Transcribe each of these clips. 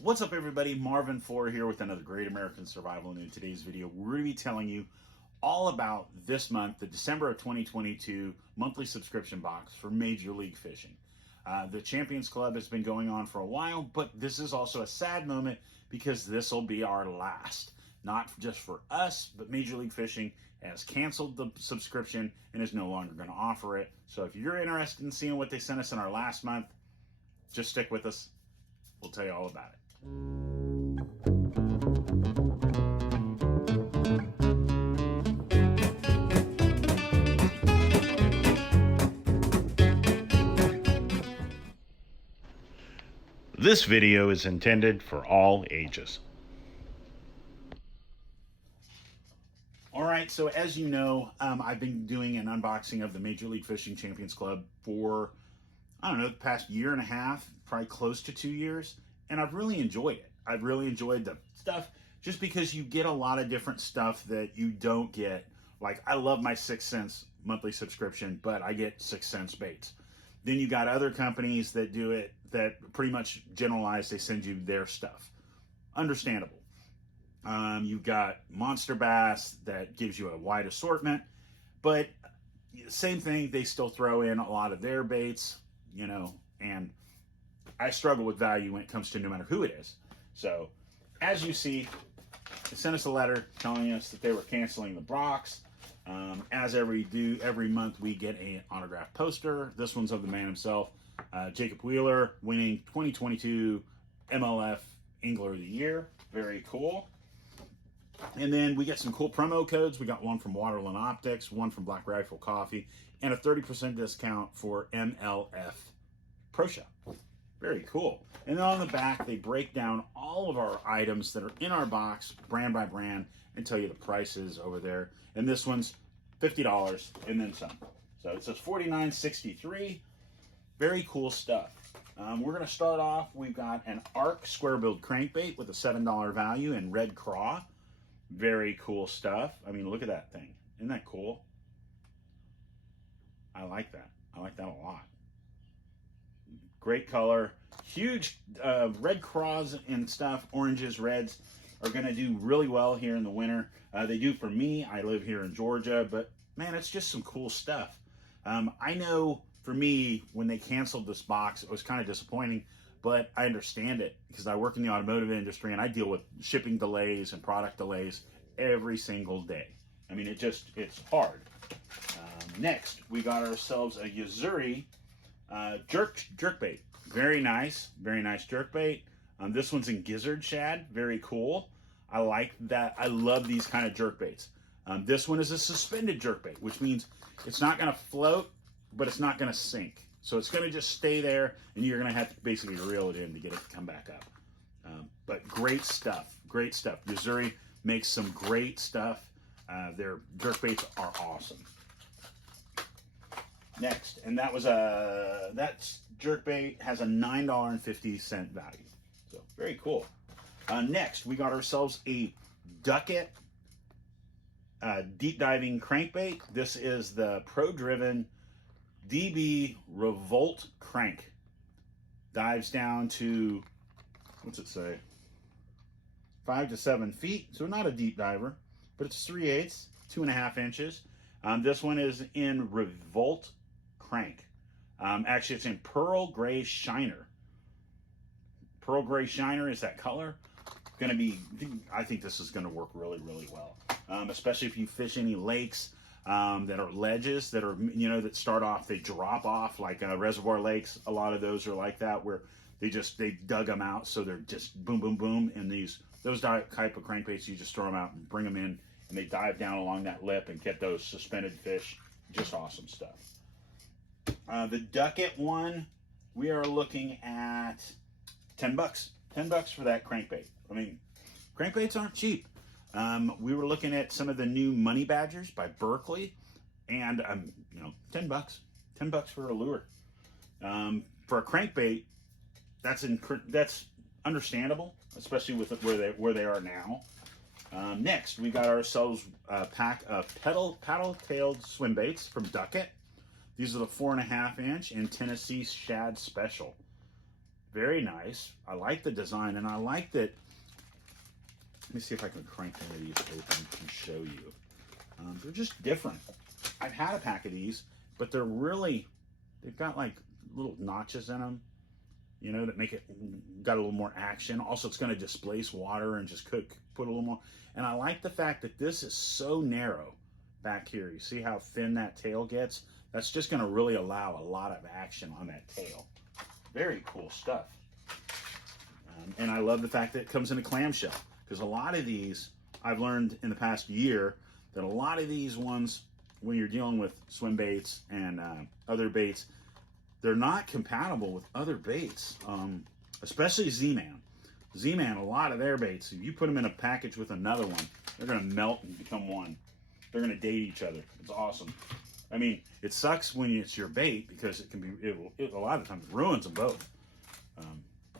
What's up, everybody? Marvin Floor here with another Great American Survival. And in today's video, we're going to be telling you all about this month, the December of 2022 monthly subscription box for Major League Fishing. The Champions Club has been going on for a while, but this is also a sad moment because this will be our last. Not just for us, but Major League Fishing has canceled the subscription and is no longer going to offer it. So if you're interested in seeing what they sent us in our last month, just stick with us. We'll tell you all about it. This video is intended for all ages. All right, so as you know, I've been doing an unboxing of the Major League Fishing Champions Club for, I don't know, the past year and a half, probably close to 2 years, and I've really enjoyed it. I've really enjoyed the stuff just because you get a lot of different stuff that you don't get. Like, I love my 6 Cents monthly subscription, but I get 6 Cents baits. Then you got other companies that do it that pretty much generalize, they send you their stuff. Understandable. You've got Monster Bass that gives you a wide assortment, but same thing, they still throw in a lot of their baits, you know, and I struggle with value when it comes to no matter who it is. So, as you see, they sent us a letter telling us that they were canceling the box. As every month, we get an autographed poster. This one's of the man himself, Jacob Wheeler, winning 2022 MLF Angler of the Year. Very cool. And then we get some cool promo codes. We got one from Waterland Optics, one from Black Rifle Coffee, and a 30% discount for MLF Pro Shop. Very cool. And then on the back, they break down all of our items that are in our box, brand by brand, and tell you the prices over there. And this one's $50 and then some. So it says $49.63. Very cool stuff. We're going to start off. We've got an Arc square build crankbait with a $7 value and red craw. Very cool stuff. I mean, look at that thing. Isn't that cool? I like that. I like that a lot. Great color. Huge red craws and stuff. Oranges, reds are going to do really well here in the winter. They do for me. I live here in Georgia, but man, it's just some cool stuff. I know for me, when they canceled this box, it was kind of disappointing, but I understand it because I work in the automotive industry and I deal with shipping delays and product delays every single day. I mean, it's hard. Next, we got ourselves a Yuzuri jerkbait. Very nice jerkbait. This one's in gizzard shad. Very cool. I like that. I love these kind of jerkbaits. This one is a suspended jerkbait, which means it's not going to float, but it's not going to sink. So it's going to just stay there, and you're going to have to basically reel it in to get it to come back up. But great stuff. Great stuff. Yuzuri makes some great stuff. Their jerkbaits are awesome. Next, and that jerkbait has a $9.50 value. So very cool. Next, we got ourselves a Ducket deep diving crankbait. This is the Pro Driven DB Revolt crank. Dives down to, what's it say? 5 to 7 feet. So not a deep diver, but it's 3/8, 2.5 inches. This one is in Revolt crank. Actually, it's in Pearl Gray Shiner. Pearl Gray Shiner is that color. Going to be, I think this is going to work really, really well. Especially if you fish any lakes that are ledges that are, you know, that start off, they drop off like reservoir lakes. A lot of those are like that, where they dug them out, so they're just boom, boom, boom. And those type of crankbaits, you just throw them out and bring them in, and they dive down along that lip and get those suspended fish. Just awesome stuff. The Ducket one, we are looking at $10. $10 for that crankbait. I mean, crankbaits aren't cheap. We were looking at some of the new Money Badgers by Berkeley, and you know, $10. $10 for a lure. For a crankbait, that's understandable, especially with where they are now. Next, we got ourselves a pack of paddle-tailed swim baits from Ducket. These are the 4.5 inch and Tennessee Shad Special. Very nice. I like the design, and I like that. Let me see if I can crank one of these open and show you. They're just different. I've had a pack of these, but they've got like little notches in them, you know, that make it got a little more action. Also, it's going to displace water and just put a little more. And I like the fact that this is so narrow back here. You see how thin that tail gets? That's just going to really allow a lot of action on that tail. Very cool stuff. And I love the fact that it comes in a clamshell, because a lot of these, I've learned in the past year that a lot of these ones, when you're dealing with swim baits and other baits, they're not compatible with other baits, especially Z-Man. Z-Man, a lot of their baits, if you put them in a package with another one, they're going to melt and become one. They're going to date each other. It's awesome. I mean, it sucks when it's your bait, because it can be, a lot of times ruins them both.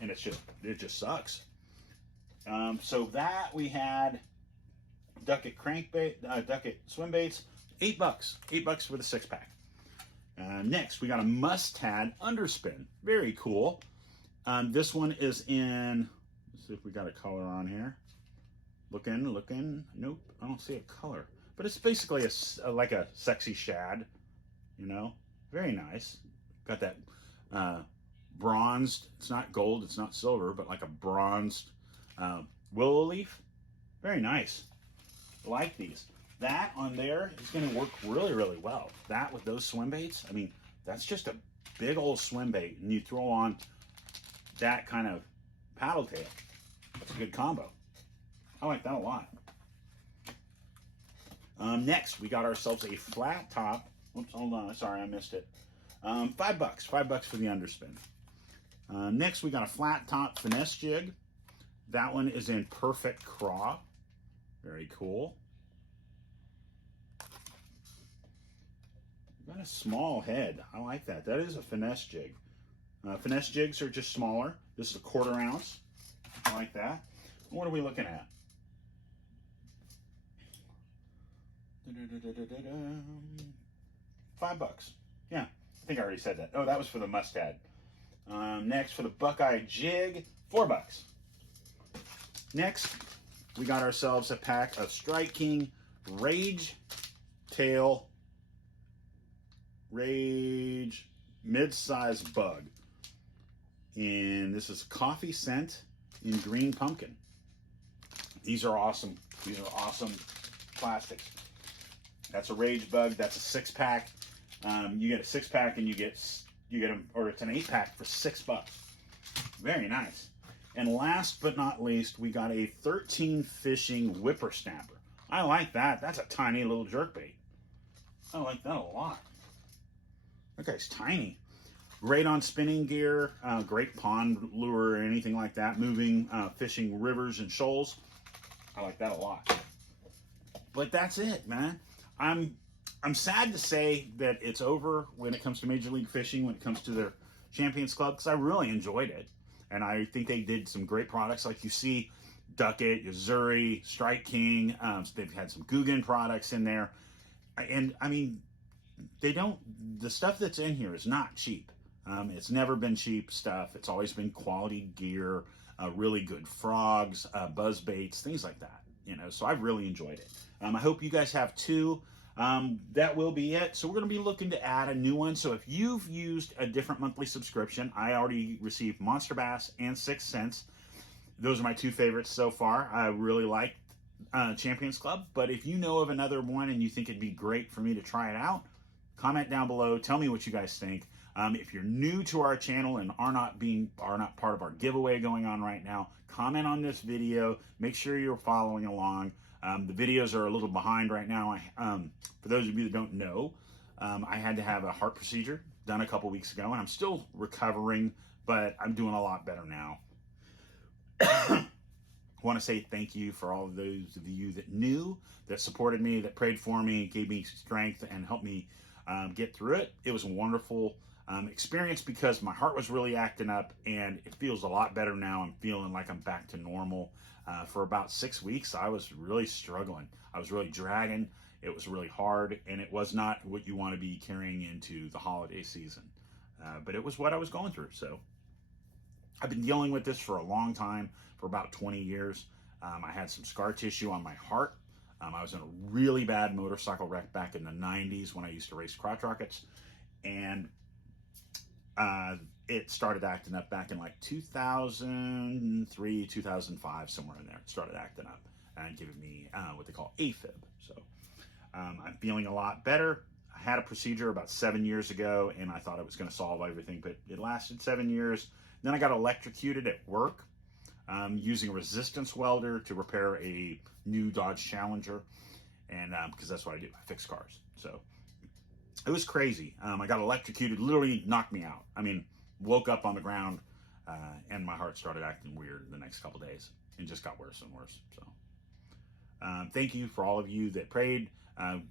And it just sucks. So that we had Ducket crankbait, Ducket swim baits, $8. $8 for the 6-pack. Next, we got a Mustad underspin. Very cool. This one is in, let's see if we got a color on here. Looking. Nope, I don't see a color. But it's basically like a sexy shad, you know. Very nice. Got that bronzed, it's not gold, it's not silver, but like a bronzed willow leaf. Very nice. I like these. That on there is going to work really, really well. That with those swim baits, I mean, that's just a big old swim bait, and you throw on that kind of paddle tail. That's a good combo. I like that a lot. Next, we got ourselves a flat top. Oops, hold on. Sorry, I missed it. $5. $5 for the underspin. Next, we got a flat top finesse jig. That one is in perfect craw. Very cool. Got a small head. I like that. That is a finesse jig. Finesse jigs are just smaller. This is a 1/4 ounce. I like that. What are we looking at? $5. Yeah, I think I already said that. Oh, that was for the Mustad. Next, for the Buckeye jig, $4. Next, we got ourselves a pack of Strike King Rage mid-size bug. And this is coffee scent in green pumpkin. These are awesome. These are awesome plastics. That's a Rage bug. That's a 6-pack. You get a 6-pack and you get them, or it's an 8-pack for $6. Very nice. And last but not least, we got a 13 fishing whippersnapper. I like that. That's a tiny little jerkbait. I like that a lot. That guy's tiny. Great on spinning gear, great pond lure or anything like that. Moving, fishing rivers and shoals. I like that a lot. But that's it, man. I'm sad to say that it's over when it comes to Major League Fishing, when it comes to their Champions Club, because I really enjoyed it. And I think they did some great products. Like you see Ducket, Yazuri, Strike King. They've had some Guggen products in there. And I mean, the stuff that's in here is not cheap. It's never been cheap stuff. It's always been quality gear, really good frogs, buzz baits, things like that. You know, so I've really enjoyed it. I hope you guys have too. That will be it. So we're going to be looking to add a new one. So if you've used a different monthly subscription, I already received Monster Bass and 6 Cents. Those are my 2 favorites so far. I really like Champions Club. But if you know of another one and you think it'd be great for me to try it out, comment down below. Tell me what you guys think. If you're new to our channel and are not part of our giveaway going on right now, comment on this video. Make sure you're following along. The videos are a little behind right now. For those of you that don't know, I had to have a heart procedure done a couple weeks ago, and I'm still recovering, but I'm doing a lot better now. I want to say thank you for all of those of you that knew, that supported me, that prayed for me, gave me strength, and helped me get through it. It was a wonderful experience because my heart was really acting up, and it feels a lot better now. I'm feeling like I'm back to normal. For about 6 weeks, I was really struggling. I was really dragging. It was really hard, and it was not what you want to be carrying into the holiday season. But it was what I was going through. So I've been dealing with this for a long time, for about 20 years. I had some scar tissue on my heart. I was in a really bad motorcycle wreck back in the 90s when I used to race crotch rockets. And it started acting up back in like 2003, 2005, somewhere in there. It started acting up and giving me what they call AFib. So I'm feeling a lot better. I had a procedure about 7 years ago, and I thought it was going to solve everything, but it lasted 7 years. Then I got electrocuted at work using a resistance welder to repair a new Dodge Challenger, and because that's what I do, I fix cars. So it was crazy. I got electrocuted, literally knocked me out. I mean, woke up on the ground, and my heart started acting weird the next couple days, and just got worse and worse. So thank you for all of you that prayed.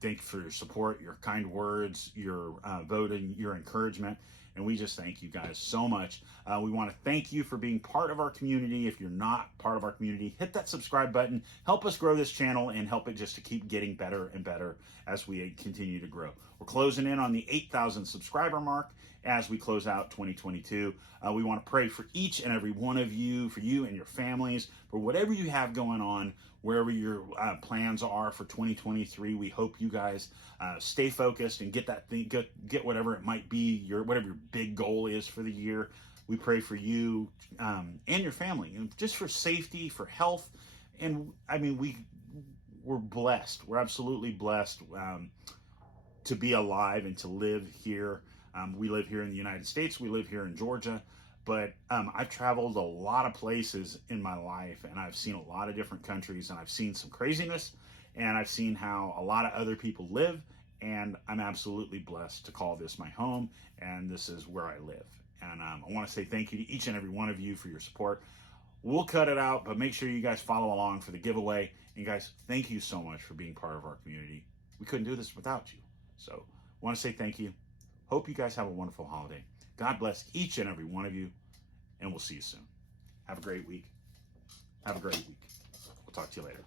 Thank you for your support, your kind words, your voting, your encouragement. And we just thank you guys so much. We want to thank you for being part of our community. If you're not part of our community, hit that subscribe button. Help us grow this channel and help it just to keep getting better and better as we continue to grow. We're closing in on the 8,000 subscriber mark as we close out 2022. We want to pray for each and every one of you, for you and your families, for whatever you have going on, wherever your plans are for 2023. We hope you guys stay focused and get that thing, get whatever it might be, whatever your big goal is for the year. We pray for you and your family, and just for safety, for health. And I mean, we're blessed. We're absolutely blessed to be alive and to live here. We live here in the United States. We live here in Georgia. But I've traveled a lot of places in my life, and I've seen a lot of different countries, and I've seen some craziness, and I've seen how a lot of other people live, and I'm absolutely blessed to call this my home, and this is where I live. And I want to say thank you to each and every one of you for your support. We'll cut it out, but make sure you guys follow along for the giveaway. And guys, thank you so much for being part of our community. We couldn't do this without you. So I want to say thank you. Hope you guys have a wonderful holiday. God bless each and every one of you, and we'll see you soon. Have a great week. Have a great week. We'll talk to you later.